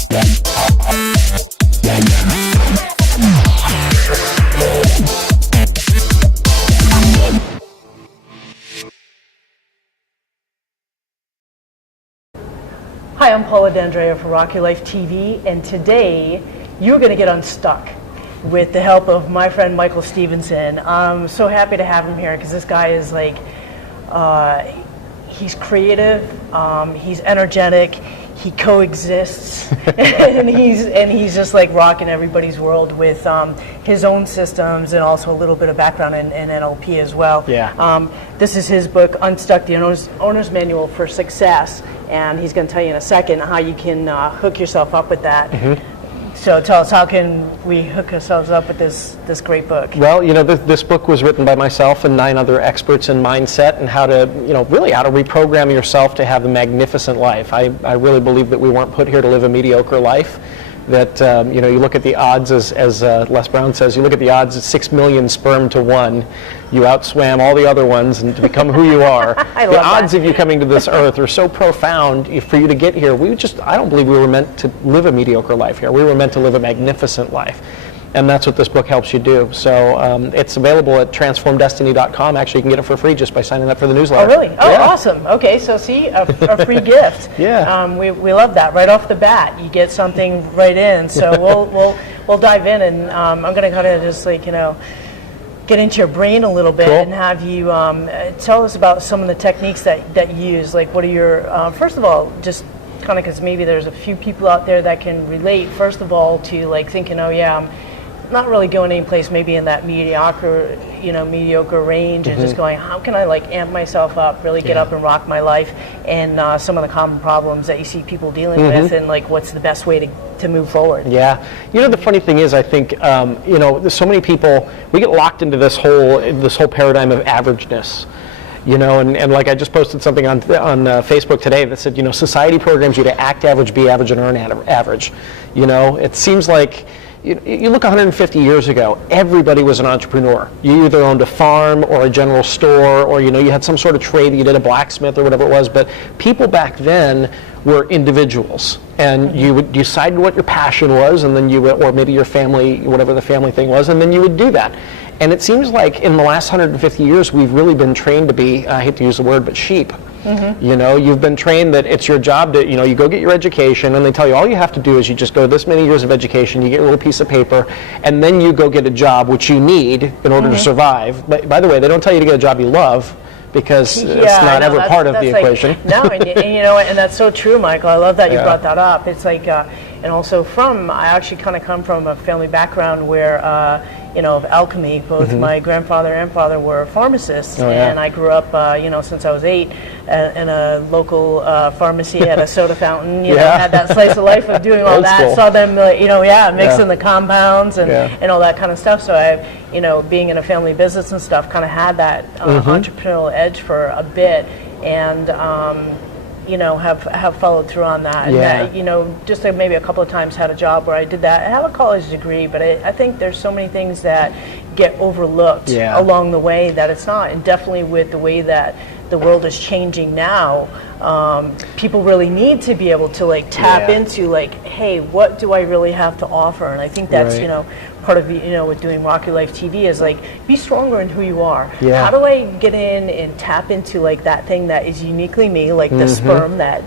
Hi, I'm Paula D'Andrea for Rock Your Life TV, and today you're going to get unstuck with the help of my friend Michael Stevenson. I'm so happy to have him here because this guy is like, he's creative, he's energetic, he coexists, and he's just like rocking everybody's world with his own systems and also a little bit of background in NLP as well. Yeah. This is his book, Unstuck, the Owner's Manual for Success, and he's going to tell you in a second how you can hook yourself up with that. Mm-hmm. So tell us, how can we hook ourselves up with this great book? Well, you know, this book was written by myself and 9 other experts in mindset and how to, you know, really how to reprogram yourself to have a magnificent life. I really believe that we weren't put here to live a mediocre life. That, you know, you look at the odds, as Les Brown says, you look at the odds at 6 million sperm to 1. You outswam all the other ones, and to become who you are. The odds of you coming to this earth are so profound for you to get here. I don't believe we were meant to live a mediocre life here. We were meant to live a magnificent life. And that's what this book helps you do. So it's available at transformdestiny.com. Actually, you can get it for free just by signing up for the newsletter. Oh, really? Oh, yeah. Awesome. Okay, so see, a free gift. Yeah. We love that. Right off the bat, you get something right in. So we'll dive in, and I'm going to kind of just like, you know, get into your brain a little bit. Cool. And have you tell us about some of the techniques that you use. Like, what are your, first of all, just kind of because maybe there's a few people out there that can relate, first of all, to like thinking, oh yeah, I'm not really going any place maybe in that mediocre range, and just going, how can I like amp myself up, really get up and rock my life, and some of the common problems that you see people dealing with, and like what's the best way to move forward. Yeah, you know, the funny thing is, I think you know, there's so many people, we get locked into this whole paradigm of averageness. You know, and like I just posted something on Facebook today that said, you know, society programs you to act average, be average, and earn average. You know, it seems like you look 150 years ago, everybody was an entrepreneur. You either owned a farm or a general store, or, you know, you had some sort of trade, you did a blacksmith or whatever it was, but people back then were individuals, and you would decide what your passion was, and then or maybe your family, whatever the family thing was, and then you would do that. And it seems like in the last 150 years, we've really been trained to be, I hate to use the word, but sheep. You know, you've been trained that it's your job to, you know, you go get your education, and they tell you all you have to do is you just go this many years of education, you get a little piece of paper, and then you go get a job, which you need in order to survive. But by the way, they don't tell you to get a job you love, because it's not ever part of the equation. No, and you know, and that's so true, Michael. I love that you brought that up. It's like, and also I actually kind of come from a family background where, you know, of alchemy. Both my grandfather and father were pharmacists, and I grew up, you know, since I was 8 in a local pharmacy at a soda fountain. You know, had that slice of life of doing all Old that. school. Saw them, you know, mixing the compounds and all that kind of stuff. So I, you know, being in a family business and stuff, kind of had that entrepreneurial edge for a bit, and you know, have followed through on that. And, you know, just maybe a couple of times had a job where I did that. I have a college degree, but I think there's so many things that get overlooked along the way that it's not. And definitely with the way that the world is changing now, people really need to be able to like tap into like, hey, what do I really have to offer? And I think that's, you know, part of, you know, with doing Rock Your Life TV is like, be stronger in who you are. How do I get in and tap into like that thing that is uniquely me, like the sperm that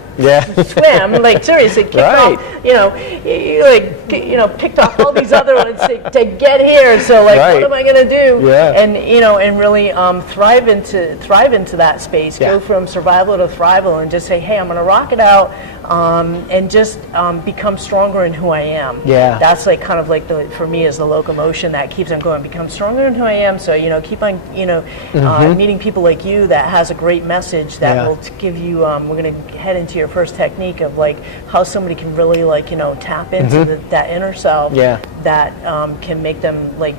swam, like seriously kicked off, you know, picked off all these other ones to get here. So like, what am I gonna do? And you know, and really thrive into that space. Go from survival to thrival, and just say, hey, I'm gonna rock it out, and just become stronger in who I am. That's like kind of like for me is the locomotion that keeps on going. Become stronger in who I am. So, you know, keep on, you know, meeting people like you that has a great message that will give you. We're going to head into your first technique of like how somebody can really like, you know, tap into that inner self that can make them like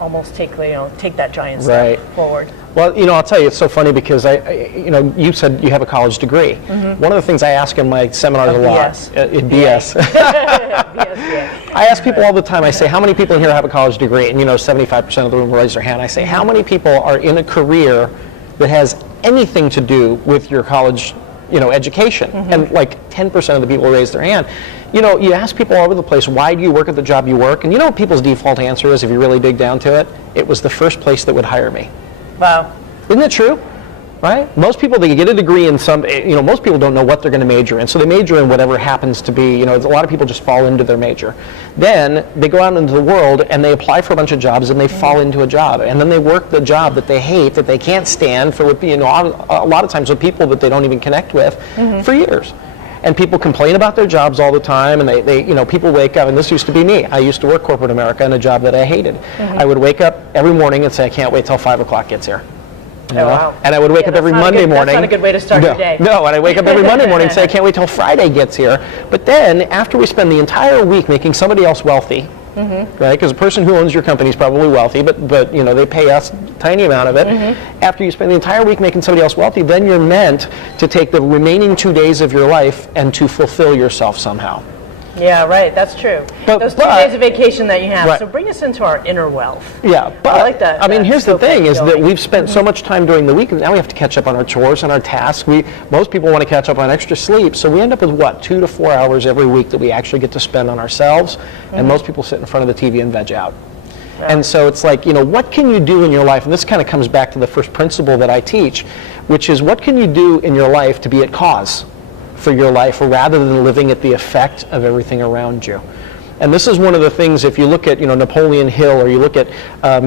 almost take that giant step forward. Well, you know, I'll tell you, it's so funny because you know, you said you have a college degree. One of the things I ask in my seminars a lot, BS. I ask people all the time, I say, how many people here have a college degree? And you know, 75% of the room raise their hand. I say, how many people are in a career that has anything to do with your college, you know, education? And like 10% of the people raise their hand. you know, you ask people all over the place, why do you work at the job you work? And you know what people's default answer is if you really dig down to it? It was the first place that would hire me. Wow. Isn't it true? Right? Most people, they get a degree in some, you know, most people don't know what they're going to major in. So they major in whatever happens to be, you know, a lot of people just fall into their major. Then they go out into the world and they apply for a bunch of jobs and they fall into a job. And then they work the job that they hate, that they can't stand for, you know, a lot of times with people that they don't even connect with for years. And people complain about their jobs all the time, and they, you know, people wake up, and this used to be me. I used to work corporate America in a job that I hated. I would wake up every morning and say, I can't wait till 5 o'clock gets here. You know? Wow. And I would wake up every Monday morning. That's not a good way to start your day. No, and I wake up every Monday morning and say, I can't wait till Friday gets here. But then, after we spend the entire week making somebody else wealthy, right? Because the person who owns your company is probably wealthy, but you know, they pay us a tiny amount of it. After you spend the entire week making somebody else wealthy, then you're meant to take the remaining 2 days of your life and to fulfill yourself somehow. Yeah, right. That's true. Those 2 days of vacation that you have. Right. So bring us into our inner wealth. Yeah, but I like that. I mean, here's the thing: is that we've spent so much time during the week, and now we have to catch up on our chores and our tasks. Most people want to catch up on extra sleep, so we end up with what, 2 to 4 hours every week that we actually get to spend on ourselves. And most people sit in front of the TV and veg out. Yeah. And so it's like, you know, what can you do in your life? And this kind of comes back to the first principle that I teach, which is what can you do in your life to be at cause for your life rather than living at the effect of everything around you. And this is one of the things, if you look at, you know, Napoleon Hill, or you look at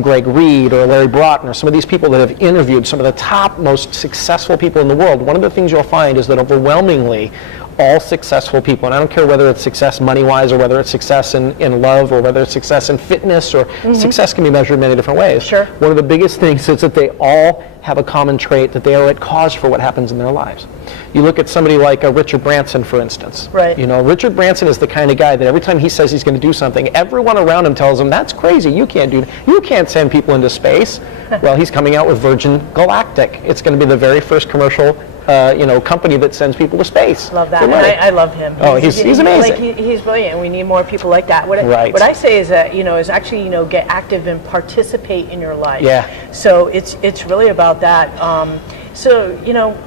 Greg Reed or Larry Broughton, or some of these people that have interviewed some of the top, most successful people in the world, one of the things you'll find is that overwhelmingly all successful people, and I don't care whether it's success money-wise or whether it's success in love or whether it's success in fitness, or success can be measured in many different ways. Sure. One of the biggest things is that they all have a common trait, that they are at cause for what happens in their lives. You look at somebody like Richard Branson, for instance. Right. You know, Richard Branson is the kind of guy that every time he says he's going to do something, everyone around him tells him, that's crazy, you can't do that. You can't send people into space. Well, he's coming out with Virgin Galactic. It's going to be the very first commercial you know, company that sends people to space. Love that. And I love him. Oh, he's amazing. Like, he's brilliant. We need more people like that. What I say is that, you know, is actually, you know, get active and participate in your life. Yeah. So it's really about that. So, you know,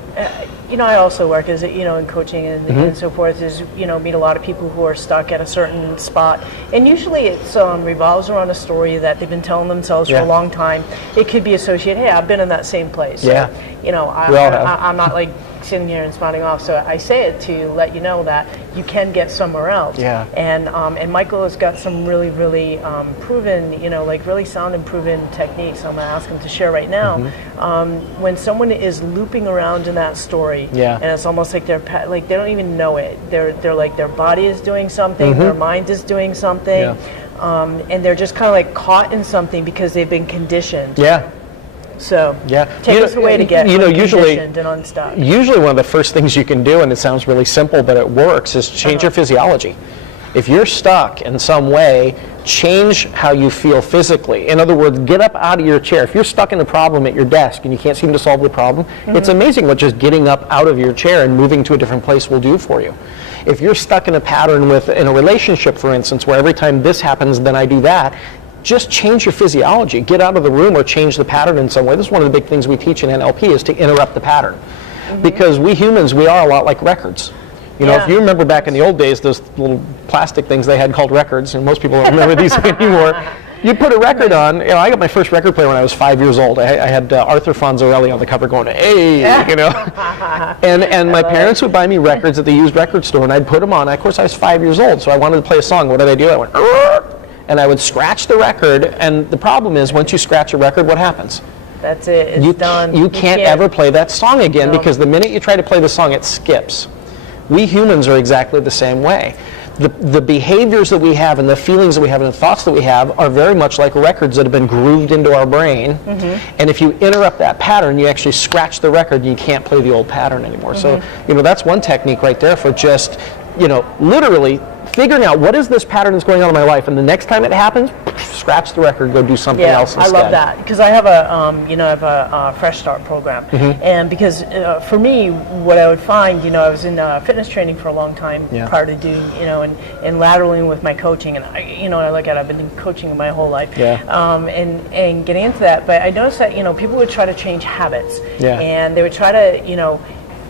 I also work as, you know, in coaching and so forth, is, you know, meet a lot of people who are stuck at a certain spot. And usually it's revolves around a story that they've been telling themselves for a long time. It could be associated, hey, I've been in that same place. Yeah. So, you know, I'm not like sitting here and spouting off. So I say it to let you know that you can get somewhere else. Yeah. And Michael has got some really, really proven, you know, like really sound and proven techniques. I'm going to ask him to share right now. When someone is looping around in that story, and it's almost like they're like they don't even know it. They're like their body is doing something, their mind is doing something, and they're just kind of like caught in something because they've been conditioned. Yeah. So take us away to get unconditioned and unstuck. Usually one of the first things you can do, and it sounds really simple, but it works, is change your physiology. If you're stuck in some way, change how you feel physically. In other words, get up out of your chair. If you're stuck in a problem at your desk and you can't seem to solve the problem, it's amazing what just getting up out of your chair and moving to a different place will do for you. If you're stuck in a pattern in a relationship, for instance, where every time this happens, then I do that, just change your physiology. Get out of the room or change the pattern in some way. This is one of the big things we teach in NLP, is to interrupt the pattern. Because we humans, we are a lot like records. You know, if you remember back in the old days, those little plastic things they had called records, and most people don't remember these anymore. You put a record on. You know, I got my first record player when I was 5 years old. I had Arthur Fonzarelli on the cover going, hey, you know. And my parents would buy me records at the used record store, and I'd put them on. Of course, I was 5 years old, so I wanted to play a song. What did I do? I went, Arr! And I would scratch the record, and the problem is, once you scratch a record, what happens? That's it. It's done. You can't ever play that song again, because the minute you try to play the song, it skips. We humans are exactly the same way. The behaviors that we have and the feelings that we have and the thoughts that we have are very much like records that have been grooved into our brain. And if you interrupt that pattern, you actually scratch the record and you can't play the old pattern anymore. So, you know, that's one technique right there for just, you know, literally figuring out what is this pattern that's going on in my life, and the next time it happens, scratch the record, go do something else instead. I love that, because I have a Fresh Start program, and because for me, what I would find, you know, I was in fitness training for a long time prior to doing, you know, and lateraling with my coaching, and I look at it, I've been coaching my whole life, and getting into that, but I noticed that, you know, people would try to change habits, and they would try to, you know,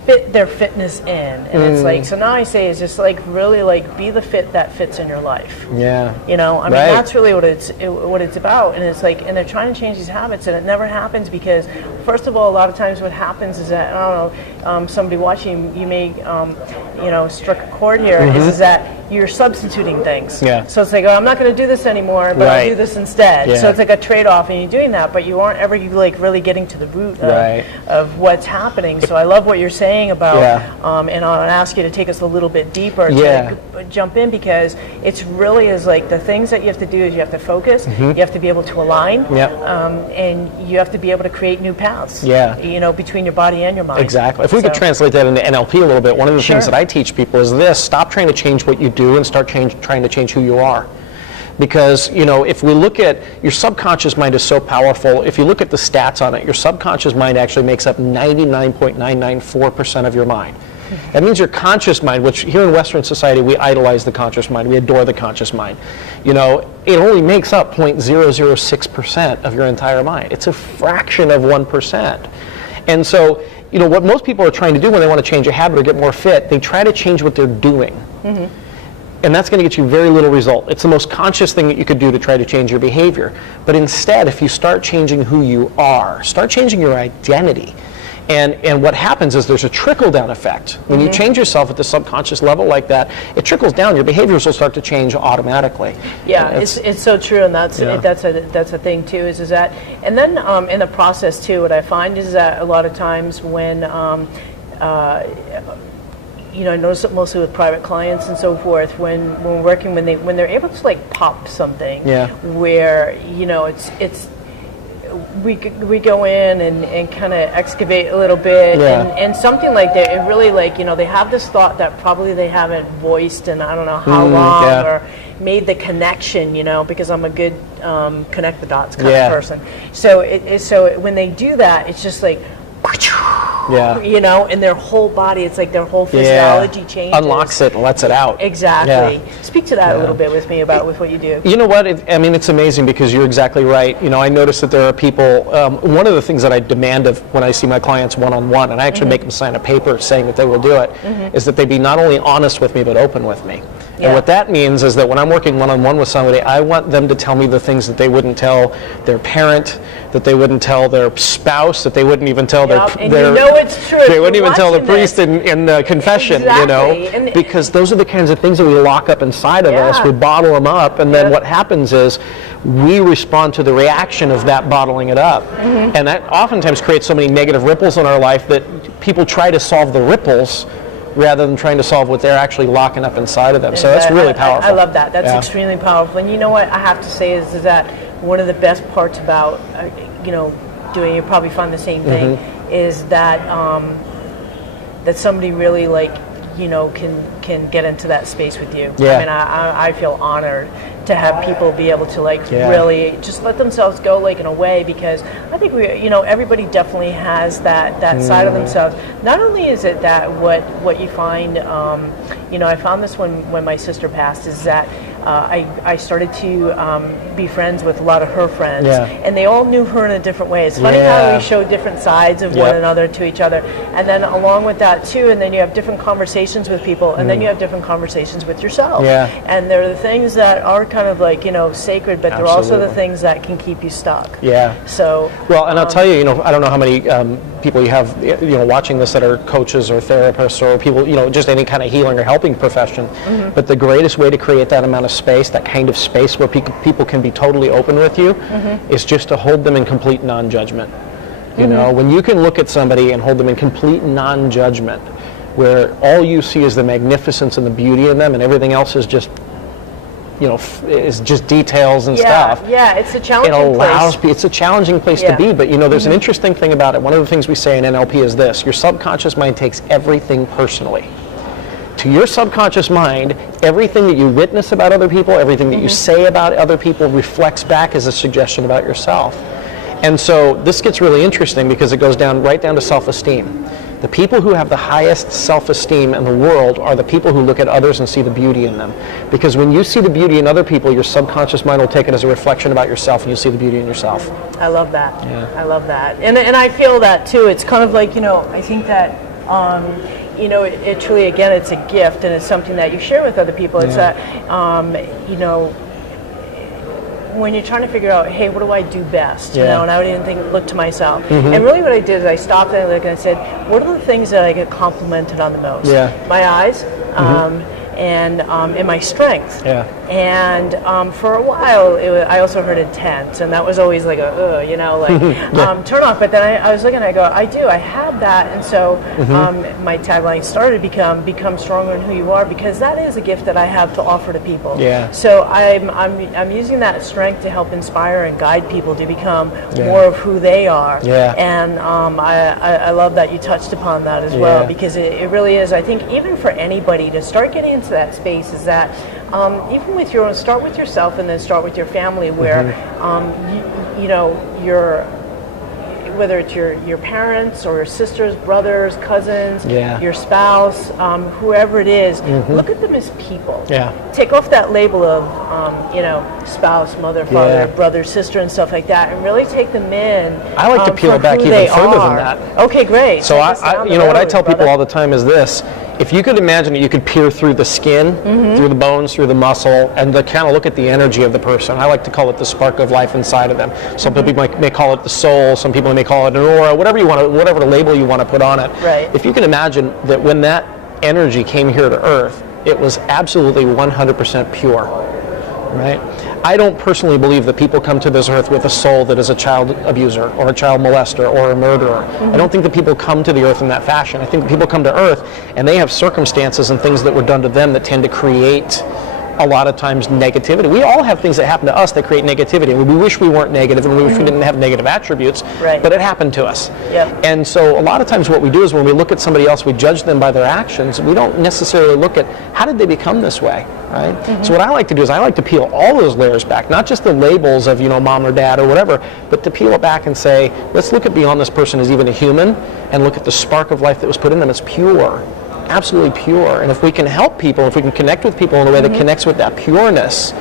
fit their fitness in, and it's like, so now I say is just like really like be the fit that fits in your life. Yeah. You know, I mean that's really what it's about, and it's like, and they're trying to change these habits, and it never happens because, first of all, a lot of times what happens is that, I don't know, somebody watching, you may, you know, struck a chord here, is that you're substituting things. Yeah. So it's like, oh, I'm not going to do this anymore, but I'll do this instead. Yeah. So it's like a trade-off, and you're doing that, but you aren't ever like really getting to the root of what's happening. So I love what you're saying about, and I'll ask you to take us a little bit deeper to jump in, because it's really is like the things that you have to do is you have to focus, you have to be able to align, and you have to be able to create new paths. You know, between your body and your mind. Exactly. If we could translate that into NLP a little bit, one of the things that I teach people is this: stop trying to change what you do and start trying to change who you are. Because, you know, if we look at your subconscious mind is so powerful, if you look at the stats on it, your subconscious mind actually makes up 99.994% of your mind. That means your conscious mind, which here in Western society we idolize the conscious mind, we adore the conscious mind. You know, it only makes up 0.006% of your entire mind. It's a fraction of 1%. And so, you know, what most people are trying to do when they want to change a habit or get more fit, they try to change what they're doing. And that's going to get you very little result. It's the most conscious thing that you could do to try to change your behavior. But instead, if you start changing who you are, start changing your identity. And what happens is there's a trickle-down effect. When you change yourself at the subconscious level like that, it trickles down. Your behaviors will start to change automatically. Yeah, it's so true, and that's a thing too. Is that, and then in the process too, what I find is that a lot of times when you know, I notice it mostly with private clients and so forth, when we're working, when they're able to like pop something, where, you know, it's we go in and kind of excavate a little bit, and something like that, it really, like, you know, they have this thought that probably they haven't voiced in I don't know how long, or made the connection, you know, because I'm a good connect the dots kind of person. So so when they do that, it's just like, you know, in their whole body, it's like their whole physiology changes. Unlocks it and lets it out. Exactly. Speak to that a little bit with me about with what you do. You know what? I mean, it's amazing because you're exactly right. You know, I notice that there are people, one of the things that I demand of when I see my clients one-on-one, and I actually make them sign a paper saying that they will do it, is that they be not only honest with me, but open with me. And what that means is that when I'm working one-on-one with somebody, I want them to tell me the things that they wouldn't tell their parent, that they wouldn't tell their spouse, that they wouldn't even tell their you know it's true. They wouldn't even tell the priest in confession, you know, because those are the kinds of things that we lock up inside of us. We bottle them up, and then what happens is we respond to the reaction of that bottling it up. And that oftentimes creates so many negative ripples in our life that people try to solve the ripples rather than trying to solve what they're actually locking up inside of them. So that's really powerful. I love that. That's extremely powerful. And you know what I have to say is that one of the best parts about, you know, doing, you probably find the same thing, is that that somebody really, like, you know, can get into that space with you. I mean, I feel honored to have people be able to, like, really just let themselves go, like, in a way, because I think we, you know, everybody definitely has that side of themselves. Not only is it that what you find, you know, I found this when my sister passed, is that I started to be friends with a lot of her friends, and they all knew her in a different way. It's funny how we show different sides of one another to each other, and then along with that too, and then you have different conversations with people, and then you have different conversations with yourself. And there are the things that are kind of like, you know, sacred, but they're also the things that can keep you stuck. So well, and I'll tell you, you know, I don't know how many people you have, you know, watching this that are coaches or therapists or people, you know, just any kind of healing or helping profession, but the greatest way to create that amount of space, that kind of space where people can be totally open with you, is just to hold them in complete non-judgment. You know, when you can look at somebody and hold them in complete non-judgment, where all you see is the magnificence and the beauty in them, and everything else is just, you know, is just details and stuff. It's a challenging place. It's a challenging place to be, but, you know, there's an interesting thing about it. One of the things we say in NLP is this: your subconscious mind takes everything personally. To your subconscious mind, everything that you witness about other people, everything that you say about other people reflects back as a suggestion about yourself. And so this gets really interesting because it goes right down to self-esteem. The people who have the highest self-esteem in the world are the people who look at others and see the beauty in them. Because when you see the beauty in other people, your subconscious mind will take it as a reflection about yourself, and you'll see the beauty in yourself. I love that. I love that. And I feel that too. It's kind of like, you know, I think that you know, it truly, again, it's a gift, and it's something that you share with other people. It's that, you know, when you're trying to figure out, hey, what do I do best? You know, and I would even look to myself. And really what I did is I stopped and I said, what are the things that I get complimented on the most? My eyes, and my strength. And for a while, I also heard intense, and that was always like a, you know, like turn off. But then I was looking, I go, I have that, and so my tagline started to become stronger in who you are, because that is a gift that I have to offer to people. So I'm using that strength to help inspire and guide people to become more of who they are. And I love that you touched upon that as well, because it really is. I think even for anybody to start getting into that space is that. Even with your own, start with yourself and then start with your family, where you know, whether it's your parents or your sisters, brothers, cousins, your spouse, whoever it is, look at them as people. Take off that label of you know, spouse, mother, father, brother, sister, and stuff like that, and really take them in. I like to peel it back even further than that. Okay, great. So I you know, what I tell people all the time is this: if you could imagine that you could peer through the skin, through the bones, through the muscle, and to kind of look at the energy of the person. I like to call it the spark of life inside of them. Some people may call it the soul. Some people may call it an aura. Whatever you want, whatever label you want to put on it. If you can imagine that when that energy came here to Earth, it was absolutely 100% pure. Right? I don't personally believe that people come to this earth with a soul that is a child abuser or a child molester or a murderer. I don't think that people come to the earth in that fashion. I think that people come to earth and they have circumstances and things that were done to them that tend to create a lot of times negativity. We all have things that happen to us that create negativity. We wish we weren't negative, and we wish we didn't have negative attributes, but it happened to us. And so a lot of times what we do is when we look at somebody else, we judge them by their actions. We don't necessarily look at how did they become this way, right? So what I like to do is I like to peel all those layers back, not just the labels of, you know, mom or dad or whatever, but to peel it back and say, let's look at beyond this person as even a human and look at the spark of life that was put in them as pure. Absolutely pure. And if we can help people, if we can connect with people in a way that connects with that pureness,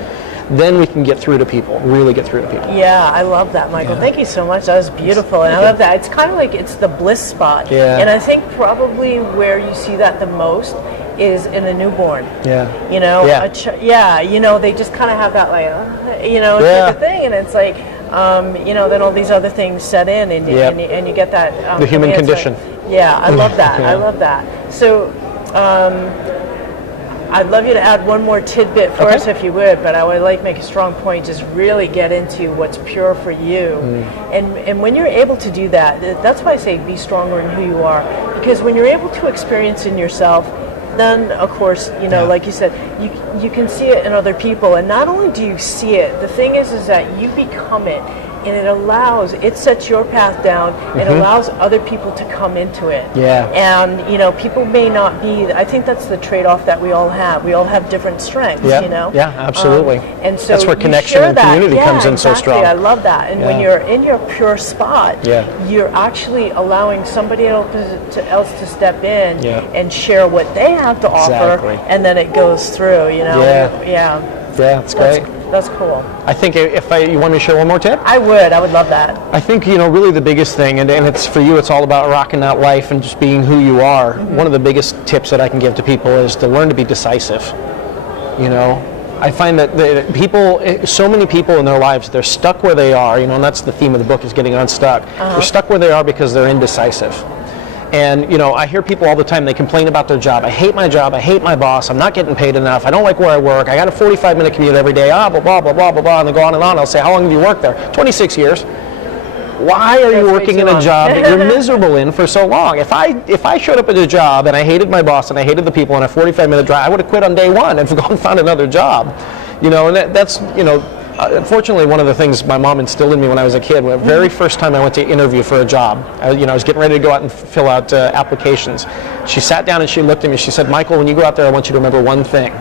then we can get through to people, really get through to people. Yeah, I love that, Michael. Thank you so much. That was beautiful. And I love that. It's kind of like it's the bliss spot. And I think probably where you see that the most is in a newborn. You know, you know, they just kind of have that like, you know, type of thing. And it's like, you know, then all these other things set in, and you get that. The human condition. I love that. I love that. So, I'd love you to add one more tidbit for us if you would, but I would like to make a strong point, just really get into what's pure for you. And when you're able to do that, that's why I say be stronger in who you are, because when you're able to experience in yourself, then of course, you know, like you said, you can see it in other people, and not only do you see it, the thing is that you become it. And it sets your path down, and allows other people to come into it. And, you know, people may not be, I think that's the trade-off that we all have. We all have different strengths, you know? Absolutely. And so that's where connection and community comes in so strong. I love that. And when you're in your pure spot, you're actually allowing somebody else to step in and share what they have to offer, and then it goes through, you know? That's great. That's cool. I think you want me to share one more tip? I would love that. I think, you know, really the biggest thing, and it's for you, it's all about rocking out life and just being who you are. One of the biggest tips that I can give to people is to learn to be decisive. You know, I find that so many people in their lives, they're stuck where they are, you know, and that's the theme of the book, is getting unstuck. They're stuck where they are because they're indecisive. And, you know, I hear people all the time, they complain about their job. I hate my job. I hate my boss. I'm not getting paid enough. I don't like where I work. I got a 45-minute commute every day. Blah, blah, blah, blah, blah, blah. And they go on and on. I'll say, how long have you worked there? 26 years. Why are you working in a job that you're miserable in for so long? If I showed up at a job and I hated my boss and I hated the people on a 45-minute drive, I would have quit on day one and gone and found another job. You know, and that's, you know, unfortunately, one of the things my mom instilled in me when I was a kid, the very first time I went to interview for a job, I was getting ready to go out and fill out applications. She sat down and she looked at me. She said, Michael, when you go out there, I want you to remember one thing.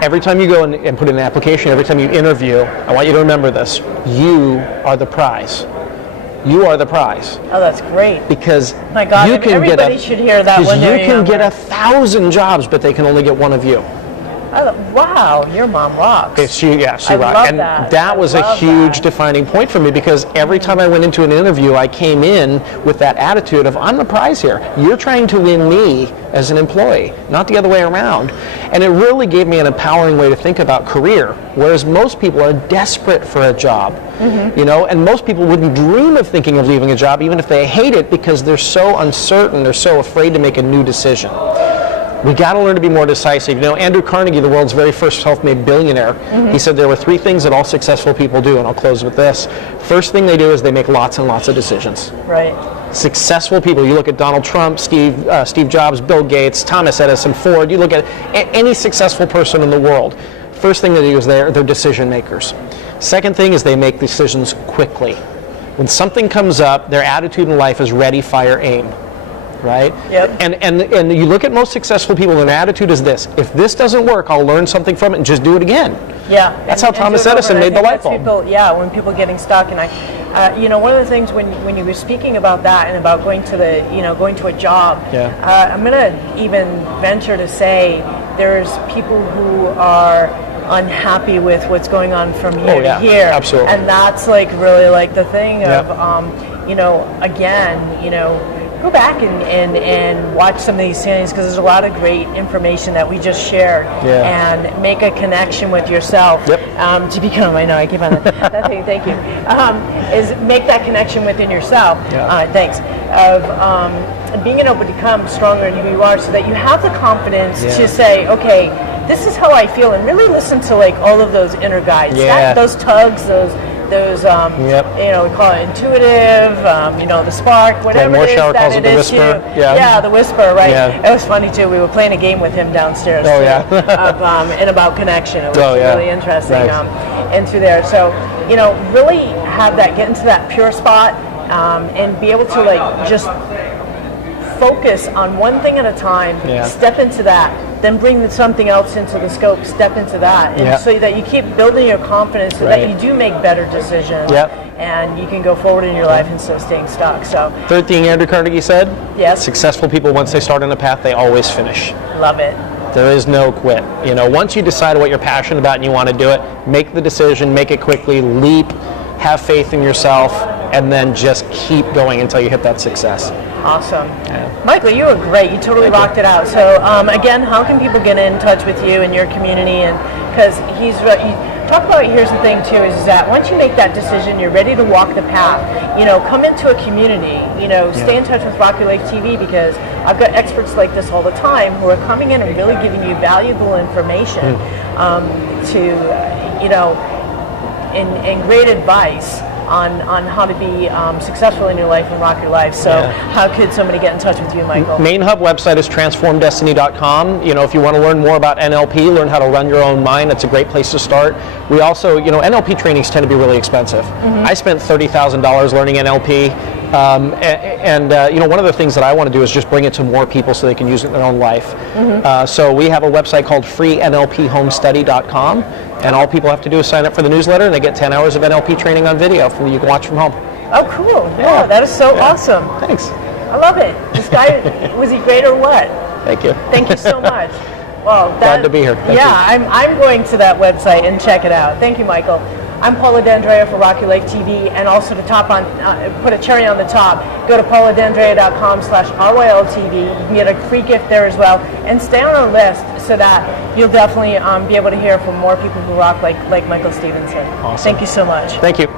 Every time you go and put in an application, every time you interview, I want you to remember this. You are the prize. You are the prize. Oh, that's great. Because my God, everybody should hear that when they're you can get 1,000 jobs, but they can only get one of you. Wow, your mom rocks. She rocks. And that was a huge defining point for me, because every time I went into an interview, I came in with that attitude of, I'm the prize here. You're trying to win me as an employee, not the other way around. And it really gave me an empowering way to think about career, whereas most people are desperate for a job, and most people wouldn't dream of thinking of leaving a job even if they hate it, because they're so uncertain, they're so afraid to make a new decision. We got to learn to be more decisive. Andrew Carnegie, the world's very first self-made billionaire, he said there were 3 things that all successful people do, and I'll close with this. First thing they do is they make lots and lots of decisions. Right. Successful people, you look at Donald Trump, Steve Jobs, Bill Gates, Thomas Edison, Ford, you look at any successful person in the world, first thing they do is they're decision makers. Second thing is they make decisions quickly. When something comes up, their attitude in life is ready, fire, aim. Right? Yep. And you look at most successful people, and their attute is this: if this doesn't work, I'll learn something from it and just do it again. Yeah. That's how Thomas Edison made the light bulb. When people getting stuck, and one of the things when you were speaking about that and about going to a job, I'm gonna even venture to say there's people who are unhappy with what's going on from here to here. Absolutely. And that's really the thing of go back and watch some of these series, because there's a lot of great information that we just shared, and make a connection with yourself to become, I keep on that thing, thank you, is make that connection within yourself, thanks, of being able to become stronger in who you are, so that you have the confidence to say, okay, this is how I feel, and really listen to all of those inner guides, those tugs, those we call it intuitive, the spark, whatever it is that it is to you. The whisper, right? It was funny too. We were playing a game with him downstairs and about connection. It was really interesting. And through there, so really have that, get into that pure spot, and be able to just focus on one thing at a time, step into that, then bring something else into the scope, step into that, and so that you keep building your confidence, so that you do make better decisions, and you can go forward in your life instead of staying stuck. So, third thing Andrew Carnegie said, successful people, once they start on a path, they always finish. Love it. There is no quit. Once you decide what you're passionate about and you want to do it, make the decision, make it quickly, leap, have faith in yourself, and then just keep going until you hit that success. Awesome. Michael, you were great. You totally rocked it out. So again, how can people get in touch with you and your community? And because talk about, here's the thing too, is that once you make that decision, you're ready to walk the path, come into a community, stay in touch with Rock Your Life TV, because I've got experts like this all the time who are coming in and really giving you valuable information and great advice on how to be successful in your life and rock your life. So how could somebody get in touch with you, Michael? Main hub website is transformdestiny.com. If you want to learn more about NLP, learn how to run your own mind, that's a great place to start. We also, NLP trainings tend to be really expensive. I spent $30,000 learning NLP. One of the things that I want to do is just bring it to more people so they can use it in their own life. So we have a website called freenlphomestudy.com, and all people have to do is sign up for the newsletter, and they get 10 hours of NLP training on video you can watch from home. Oh, cool. Yeah, that is so awesome. Thanks. I love it. This guy, was he great or what? Thank you. Thank you so much. Well, glad to be here. Thank you. I'm going to that website and check it out. Thank you, Michael. I'm Paula D'Andrea for Rock Your Life TV, and also to put a cherry on the top, go to pauladandrea.com/RYLTV. You can get a free gift there as well, and stay on our list so that you'll definitely be able to hear from more people who rock like Michael Stevenson. Awesome. Thank you so much. Thank you.